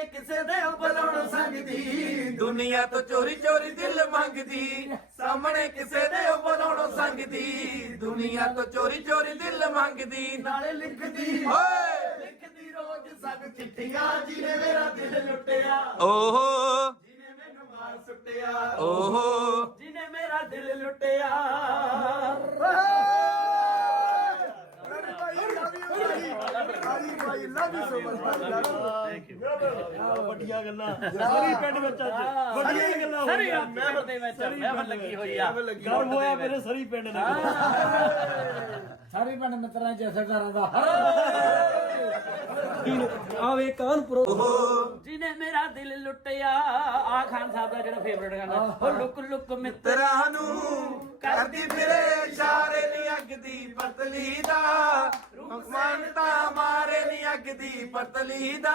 ਸਾਹਮਣੇ ਕਿਸੇ ਦੇ ਬੁਲਾਉਣ ਸੰਗਦੀ ਦੁਨੀਆ ਤੋਂ ਚੋਰੀ ਚੋਰੀ ਦਿਲ ਮੰਗਦੀ ਸਾਹਮਣੇ ਕਿਸੇ ਦੇ ਬੁਲਾਉਣ ਸੰਗਦੀ ਦੁਨੀਆ ਤੋਂ ਚੋਰੀ ਚੋਰੀ ਦਿਲ ਮੰਗਦੀ ਨਾਲੇ ਲਿਖਦੀ ਓਏ ਲਿਖਦੀ ਰੋਜ਼ ਸਭ ਚਿੱਠੀਆਂ ਜਿਹਨੇ ਮੇਰਾ ਦਿਲ ਲੁੱਟਿਆ ਓਹੋ ਜਿਹਨੇ ਮੈਨੂੰ ਮਾਰ ਸੁੱਟਿਆ ਓਹੋ ਜਿਹਨੇ ਮੇਰਾ ਦਿਲ ਲੁੱਟਿਆ ਵੱਡੀਆਂ ਗੱਲਾਂ ਸਾਰੀ ਪਿੰਡ ਵਿੱਚ ਅੱਜ ਵੱਡੀਆਂ ਗੱਲਾਂ ਸਾਰੀ ਮਹਿਫਲ ਦੇ ਵਿੱਚ ਮਹਿਫਲ ਲੱਗੀ ਹੋਈ ਆ ਗਰਮ ਹੋਇਆ ਮੇਰੇ ਸਰੀ ਪਿੰਡ ਨੇ ਸਾਰੇ ਪਿੰਡ ਮਿੱਤਰਾਂ ਜਥੇਦਾਰਾਂ ਦਾ ਆਵੇ ਕਾਨਪੁਰ ਜਿਹਨੇ ਮੇਰਾ ਦਿਲ ਲੁੱਟਿਆ ਆ ਖਾਨ ਸਾਹਿਬ ਦਾ ਜਿਹੜਾ ਫੇਵਰਟ ਗਾਣਾ ਉਹ ਲੁੱਕ ਲੁੱਕ ਮਿੱਤਰ ਤਰਾਂ ਨੂੰ ਕਰਦੀ ਫਿਰੇ ਇਸ਼ਾਰੇ ਨੀ ਅੱਗ ਦੀ ਪਤਲੀ ਦਾ ਮਨ ਤਾਂ ਮਾਰੇ ਨੀ ਅੱਗ ਦੀ ਪਤਲੀ ਦਾ